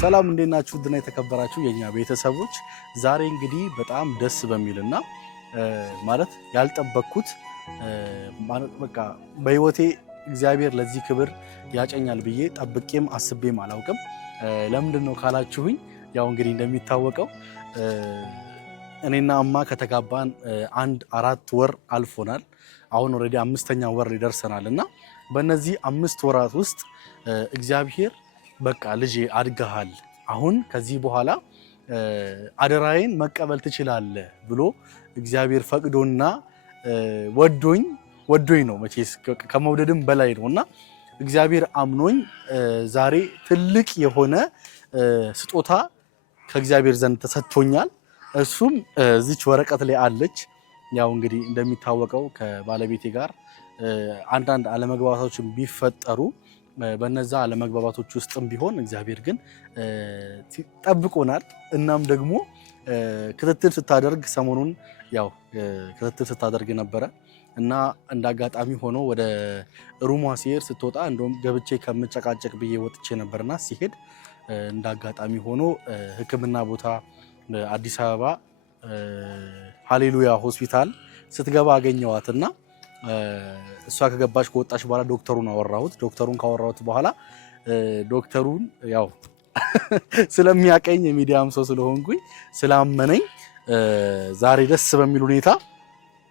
ሰላም እንዴት ናችሁ? ድና የተከበራችሁ የኛ ቤተሰቦች ዛሬ እንግዲህ በጣም ደስ በሚልና ማለት ያልጠበቅኩት ማለት በቃ በህይወቴ እግዚአብሔር ለዚህ ክብር ያጨኛል ብዬ ጠብቄም አስቤም አላውቅም። ለምንድነው ካላችሁኝ ያው እንግዲህ እንደሚታወቀው እኔና እማ ከተጋባን 4 ወር አልፎናል። አሁን ኦሬዲ 5ኛ ወር ይደርሰናልና በእነዚህ 5 ወራት ውስጥ እግዚአብሔር በቃ ልጄ አድገሃል፣ አሁን ከዚህ በኋላ አደራዬን መቀበል ትችላለህ ብሎ እግዚአብሔር ፈቅዶና ወዶኝ ነው። መቼስ ከመውደድም በላይ ነውና እግዚአብሔር አምኖኝ ዛሬ ትልቅ የሆነ ስጦታ ከእግዚአብሔር ዘንድ ተሰጥቶኛል። እሱም እዚች ወረቀት ላይ አለች። ያው እንግዲህ እንደሚታወቀው ከባለቤቴ ጋር አንዳንድ አለመግባባቶችን ቢፈጠሩ በነዛ አለመግባባቶች ውስጥም ቢሆን እግዚአብሔር ግን ጠብቆናል። እናም ደግሞ ክትትል ስታደርግ ሰሞኑን ያው ክትትል ስታደርግ ነበረ እና እንዳጋጣሚ ሆኖ ወደ ሩሟ ሲሄድ ስትወጣ እንደውም ገብቼ ከምጨቃጨቅ ብዬ ወጥቼ ነበርና ሲሄድ እንዳጋጣሚ ሆኖ ሕክምና ቦታ አዲስ አበባ ሃሌሉያ ሆስፒታል ስትገባ አገኘዋትና እሷ ከገባች ከወጣች በኋላ ዶክተሩን አወራሁት። ዶክተሩን ካወራሁት በኋላ ዶክተሩን ያው ስለሚያቀኝ የሚዲያም ሰው ስለሆንኩኝ ስላመነኝ ዛሬ ደስ በሚል ሁኔታ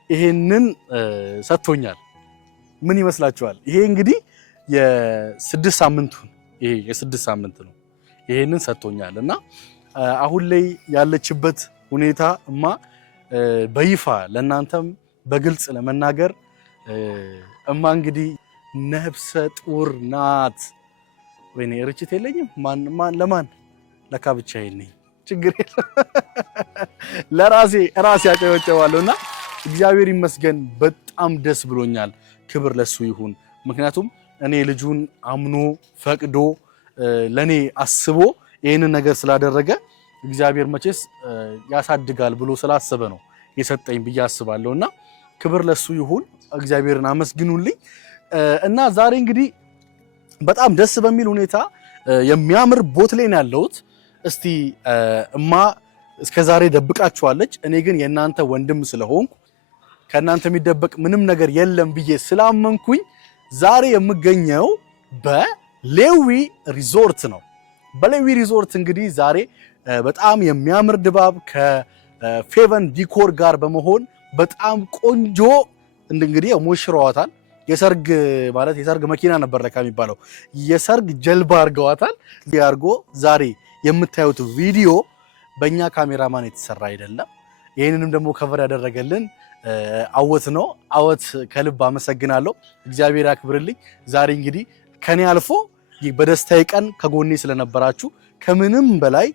ይሄንን ሰጥቶኛል። ምን ይመስላችኋል? ይሄ እንግዲህ የ6 ሳምንት ነው። ይሄንን ሰጥቶኛል እና አሁን ላይ ያለችበት ሁኔታ እማ በይፋ ለእናንተም በግልጽ ለመናገር እማ እንግዲህ ነፍሰ ጡር ናት። ወይኔ ርችት የለኝም። ለማን ለካ ብቻዬን ነኝ። ችግር የለም ለራሴ አጨበጭባለሁና እግዚአብሔር ይመስገን። በጣም ደስ ብሎኛል። ክብር ለሱ ይሁን። ምክንያቱም እኔ ልጁን አምኖ ፈቅዶ ለኔ አስቦ ይሄንን ነገር ስላደረገ እግዚአብሔር መቼስ ያሳድጋል ብሎ ስላሰበ ነው የሰጠኝ ብዬ አስባለሁና ክብር ለሱ ይሁን። እግዚአብሔርን አመስግኑልኝ። እና ዛሬ እንግዲህ በጣም ደስ በሚል ሁኔታ የሚያምር ቦት ላይ ነው ያለሁት። እስቲ እማ እስከዛሬ ደብቃችኋለች። እኔ ግን የእናንተ ወንድም ስለሆንኩ ከእናንተ የሚደበቅ ምንም ነገር የለም ብዬ ስላመንኩኝ ዛሬ የምገኘው በሌዊ ሪዞርት ነው። በሌዊ ሪዞርት እንግዲህ ዛሬ በጣም የሚያምር ድባብ ከፌቨን ዲኮር ጋር በመሆን በጣም ቆንጆ እንግዲህ ሞሽረዋታል። የሰርግ መኪና ነበር ለካ የሚባለው፣ የሰርግ ጀልባ አድርገዋታል። ያርጎ ዛሬ የምታዩት ቪዲዮ በእኛ ካሜራማን የተሰራ አይደለም። ይህንንም ደግሞ ከቨር ያደረገልን አወት ነው። አወት ከልብ አመሰግናለሁ። እግዚአብሔር ያክብርልኝ። ዛሬ እንግዲህ ከኔ አልፎ በደስታዬ ቀን ከጎኔ ስለነበራችሁ ከምንም በላይ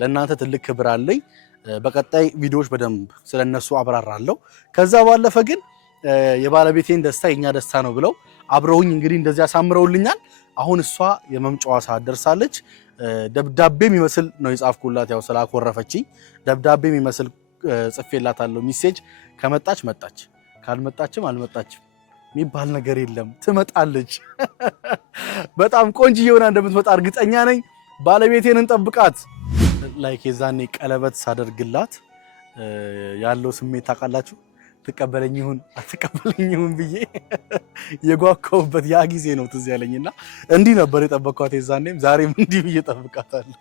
ለእናንተ ትልቅ ክብር አለኝ። በቀጣይ ቪዲዮዎች በደንብ ስለነሱ አብራራለሁ። ከዛ ባለፈ ግን የባለቤቴን ደስታ የኛ ደስታ ነው ብለው አብረውኝ እንግዲህ እንደዚህ አሳምረውልኛል። አሁን እሷ የመምጫዋ ሰዓት ደርሳለች። ደብዳቤ የሚመስል ነው የጻፍኩላት፣ ያው ስላኮረፈችኝ ደብዳቤ የሚመስል ጽፌላታለሁ። ሚሴጅ ከመጣች መጣች፣ ካልመጣችም አልመጣችም የሚባል ነገር የለም። ትመጣለች። በጣም ቆንጆ ሆና እንደምትመጣ እርግጠኛ ነኝ። ባለቤቴን እንጠብቃት። ላይክ የዛኔ ቀለበት ሳደርግላት ያለው ስሜት ታውቃላችሁ። ትቀበለኝ ይሁን አትቀበለኝ ይሁን ብዬ የጓጓሁበት ያ ጊዜ ነው ትዝ ያለኝና እንዲህ ነበር የጠበቅኳት የዛኔም። ዛሬም እንዲህ ብዬ እጠብቃታለሁ።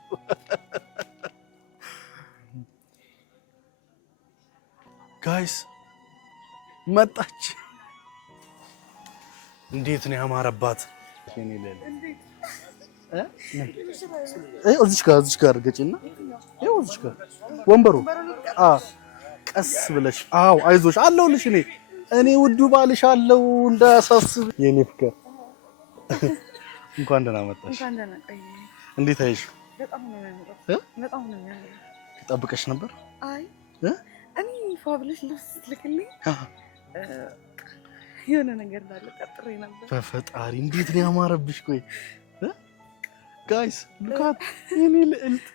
ጋይስ መጣች። እንዴት ነው ያማረባት! እዚች ጋር ገጭና ይኸው እዚች ጋር ወንበሩ ቀስ ብለሽ አይዞሽ አለሁልሽ። እኔ ውዱ ባልሽ አለው እንዳያሳስብ የኔ ፍቅር። እንኳን ደህና መጣሽ። እንዴት አይሽ? በጣም ነው የሚያምረው። ጠብቀሽ ነበር? አይ እኔ ፋብለሽ ልብስ ልክልኝ የሆነ ነገር እንዳለ ቀጥሬ ነበር። በፈጣሪ እንዴት ነው ያማረብሽ! ቆይ ጋይስ ሉካት የኔ ልዕልት።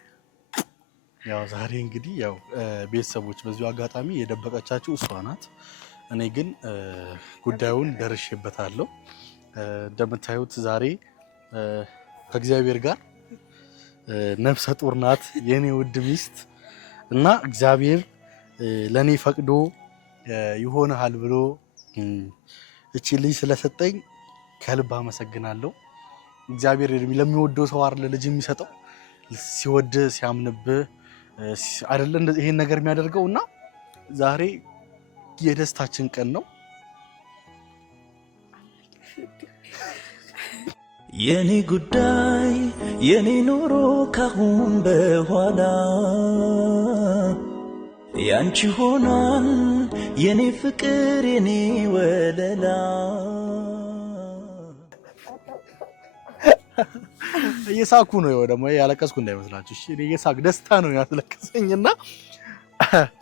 ያው ዛሬ እንግዲህ ያው ቤተሰቦች በዚሁ አጋጣሚ የደበቀቻችሁ እሷ ናት። እኔ ግን ጉዳዩን ደርሼበታለሁ። እንደምታዩት ዛሬ ከእግዚአብሔር ጋር ነፍሰ ጡር ናት የኔ ውድ ሚስት እና እግዚአብሔር ለኔ ፈቅዶ ይሆናል ብሎ እቺ ልጅ ስለሰጠኝ ከልብ አመሰግናለሁ። እግዚአብሔር ለሚወደው ሰው አይደል ልጅ የሚሰጠው ሲወድ ሲያምንብ አይደል ይሄን ነገር የሚያደርገውና ዛሬ የደስታችን ቀን ነው። የኔ ጉዳይ የኔ ኑሮ ካሁን በኋላ ያንቺ ሆኗል የኔ ፍቅር የኔ ወለላ። እየሳኩ ነው ደግሞ ያለቀስኩ እንዳይመስላችሁ እሺ። እየሳኩ ደስታ ነው ያስለቀሰኝና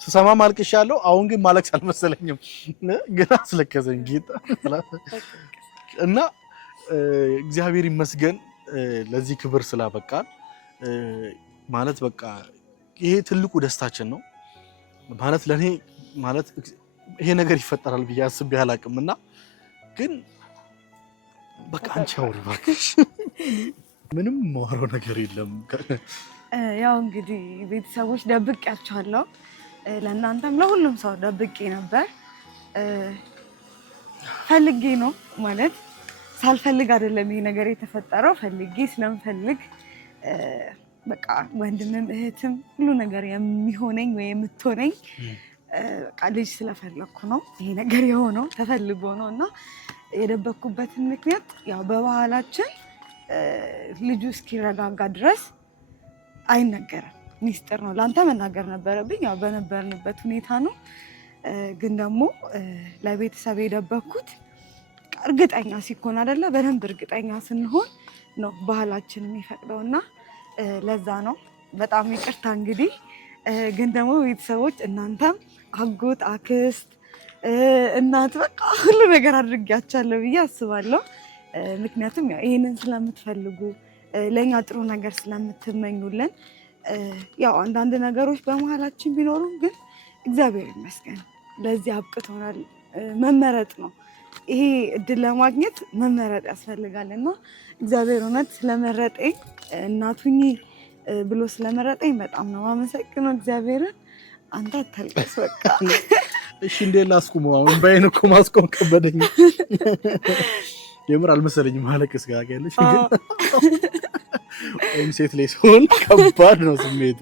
ስሰማ ማልቅሻለሁ። አሁን ግን ማለቅስ አልመሰለኝም ግን አስለቀሰኝ ጌታ እና እግዚአብሔር ይመስገን ለዚህ ክብር ስላበቃን ማለት በቃ ይሄ ትልቁ ደስታችን ነው ማለት ለኔ ማለት ይሄ ነገር ይፈጠራል ብዬ አስቤ አላቅምና ግን በቃ አንቺ አውሪ እባክሽ። ምንም ማወራው ነገር የለም። ያው እንግዲህ ቤተሰቦች ደብቄያቸዋለሁ ለእናንተም ለሁሉም ሰው ደብቄ ነበር። ፈልጌ ነው ማለት ሳልፈልግ አይደለም ይሄ ነገር የተፈጠረው። ፈልጌ ስለምፈልግ በቃ ወንድምም እህትም ሁሉ ነገር የሚሆነኝ ወይ የምትሆነኝ በቃ ልጅ ስለፈለኩ ነው ይሄ ነገር የሆነው ተፈልጎ ነው። እና የደበኩበትን ምክንያት ያው በባህላችን ልጁ እስኪረጋጋ ድረስ አይነገርም፣ ሚስጥር ነው። ላንተ መናገር ነበረብኝ ያው በነበርንበት ሁኔታ ነው። ግን ደግሞ ለቤተሰብ የደበኩት እርግጠኛ ሲኮን አይደለ በደንብ እርግጠኛ ስንሆን ነው ባህላችን የሚፈቅደውና ለዛ ነው። በጣም ይቅርታ እንግዲህ። ግን ደግሞ ቤተሰቦች እናንተም አጎት፣ አክስት፣ እናት በቃ ሁሉ ነገር አድርጌያቸዋለሁ ብዬ አስባለሁ። ምክንያቱም ያው ይሄንን ስለምትፈልጉ ለኛ ጥሩ ነገር ስለምትመኙልን ያው አንዳንድ ነገሮች በመሃላችን ቢኖሩም ግን እግዚአብሔር ይመስገን ለዚህ አብቅቶናል። መመረጥ ነው ይሄ እድል ለማግኘት መመረጥ ያስፈልጋልና እግዚአብሔር እውነት ስለመረጠኝ እናቱኝ ብሎ ስለመረጠኝ በጣም ነው ማመሰግነው እግዚአብሔርን። አንተ አታልቅስ በቃ እሺ። እንዴት ላስቁመው? አሁን ባይን እኮ ማስቆም ከበደኝ። የምር አልመሰለኝም ማለቅስ ጋር ያለሽ ግን ወይም ሴት ላይ ሲሆን ከባድ ነው ስሜቱ።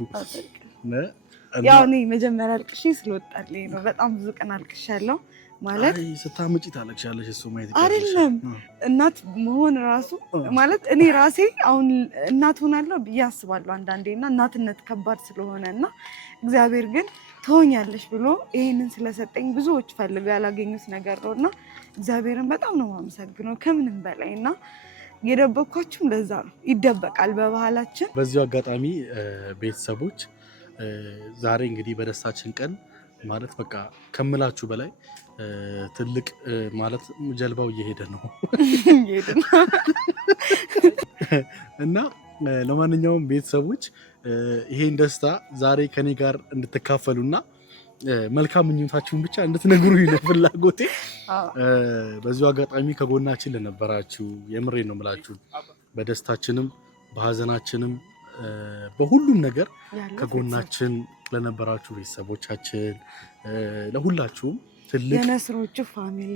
ያው እኔ መጀመሪያ አልቅሼ ስለወጣልኝ ነው። በጣም ብዙ ቀን አልቅሻለሁ ማለት አይ ስታመጪ ታለቅሻለሽ። እሱ ማየት አይደለም እናት መሆን ራሱ ማለት እኔ ራሴ አሁን እናት ሆናለሁ ብዬ አስባለሁ አንዳንዴና እናትነት ከባድ ስለሆነና እግዚአብሔር ግን ትሆኛለሽ ብሎ ይሄንን ስለሰጠኝ ብዙዎች ፈልገው ያላገኙት ነገር ነውና እግዚአብሔርን በጣም ነው የማመሰግነው ከምንም በላይና የደበኳችሁ ለዛ ነው። ይደበቃል በባህላችን። በዚሁ አጋጣሚ ቤተሰቦች ዛሬ እንግዲህ በደስታችን ቀን ማለት በቃ ከምላችሁ በላይ ትልቅ ማለት ጀልባው እየሄደ ነው እና ለማንኛውም ቤተሰቦች ይሄን ደስታ ዛሬ ከኔ ጋር እንድትካፈሉና መልካም ምኞታችሁን ብቻ እንድትነግሩኝ ነው ፍላጎቴ። በዚሁ አጋጣሚ ከጎናችን ለነበራችሁ የምሬ ነው የምላችሁ በደስታችንም በሀዘናችንም በሁሉም ነገር ከጎናችን ለነበራችሁ ቤተሰቦቻችን ለሁላችሁም ትልቅ የነስሮቹ ፋሚሊ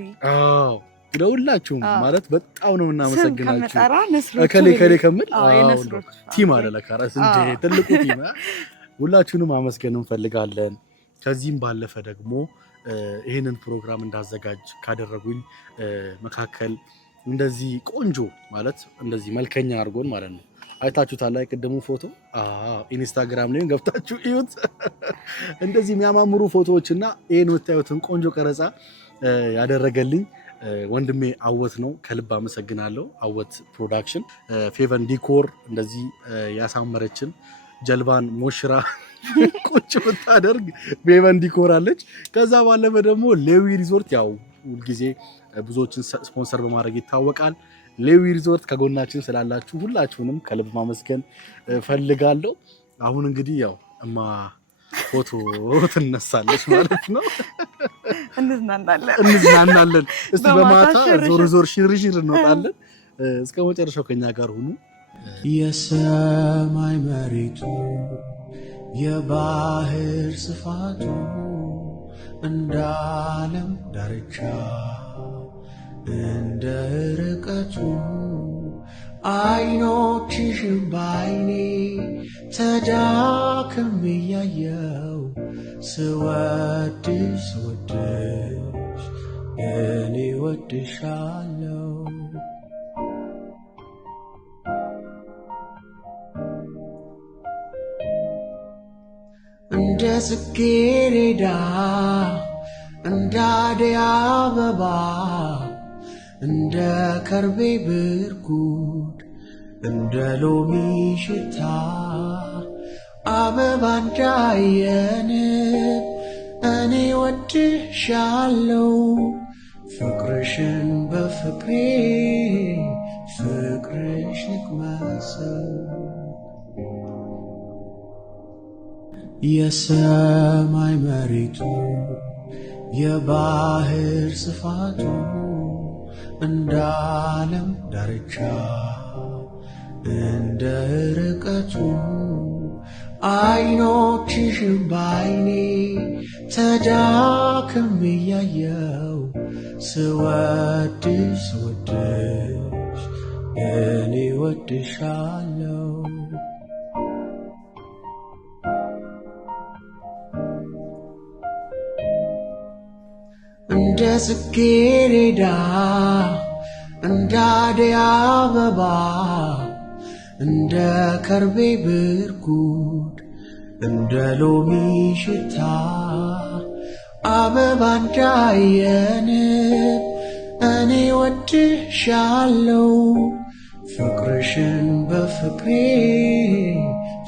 ለሁላችሁም ማለት በጣም ነው እናመሰግናችሁ። ከሌ ከምል ቲም አለ ለካራስ እንጂ ትልቁ ቲም ሁላችሁንም አመስገን እንፈልጋለን። ከዚህም ባለፈ ደግሞ ይሄንን ፕሮግራም እንዳዘጋጅ ካደረጉኝ መካከል እንደዚህ ቆንጆ ማለት እንደዚህ መልከኛ አድርጎን ማለት ነው አይታችሁታል ላይ ቅድሙ ፎቶ ኢንስታግራም ላይ ገብታችሁ እዩት። እንደዚህ የሚያማምሩ ፎቶዎችና ይሄን ወጣዩትን ቆንጆ ቀረጻ ያደረገልኝ ወንድሜ አወት ነው። ከልብ አመሰግናለሁ። አወት ፕሮዳክሽን ፌቨን ዲኮር እንደዚህ ያሳመረችን ጀልባን ሞሽራ ቁጭ ብታደርግ ፌቨን ዲኮር አለች። ከዛ ባለፈ ደግሞ ሌዊ ሪዞርት ያው ሁልጊዜ ብዙዎችን ስፖንሰር በማድረግ ይታወቃል። ሌዊ ሪዞርት ከጎናችን ስላላችሁ ሁላችሁንም ከልብ ማመስገን ፈልጋለሁ። አሁን እንግዲህ ያው እማ ፎቶ ትነሳለች ማለት ነው። እንዝናናለን። እስቲ በማታ ዞር ሽርሽር እንወጣለን። እስከ መጨረሻው ከኛ ጋር ሁኑ። የሰማይ መሬቱ የባህር ስፋቱ እንደ ዓለም ዳርቻ እንደ ርቀቱ አይኖችሽን ባይኔ ተዳክሜ ያየው ስወድሽ ስወድሽ እኔ ወድሻለሁ እንደ ጽጌረዳ እንደ አደይ አበባ እንደ ከርቤ ብርጉድ እንደ ሎሚ ሽታ አበባ እንዳየን እኔ ወድሻለሁ ፍቅርሽን በፍቅሬ ፍቅርሽ ንቅመሰው የሰማይ መሬቱ የባህር ስፋቱ እንደ ዓለም ዳርቻ እንደ ርቀቱ አይኖችሽን ባይኔ ተዳክሜ ያየው ስወድሽ ስወድሽ እኔ ወድሻለሁ እንደ ጽጌረዳ እንደ አደይ አበባ እንደ ከርቤ ብርጉድ እንደ ሎሚ ሽታ አበባ እንዳየን እኔ ወድሻለሁ ፍቅርሽን በፍቅሬ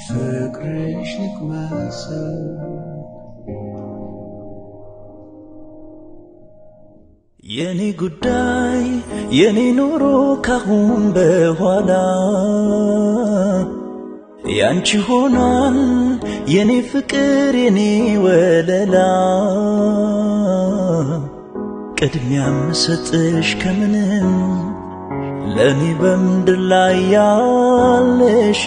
ፍቅርሽ ንቅመሰው የኔ ጉዳይ የኔ ኑሮ ካሁን በኋላ ያንቺ ሆኗል የኔ ፍቅር የኔ ወለላ ቅድሚያ ምሰጥሽ ከምንም ለኔ በምድር ላይ ያለሽ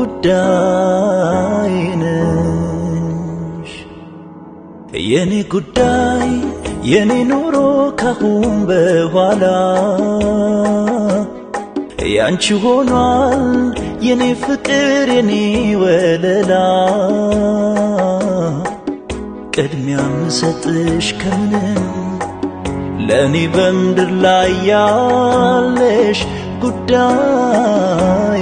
ጉዳይ ነሽ የኔ ጉዳይ የኔ ኑሮ ካሁን በኋላ ያንቺ ሆኗል የኔ ፍቅር የኔ ወለላ ቅድሚያ ምሰጥሽ ከምንም ለኔ በምድር ላይ ያለሽ ጉዳይ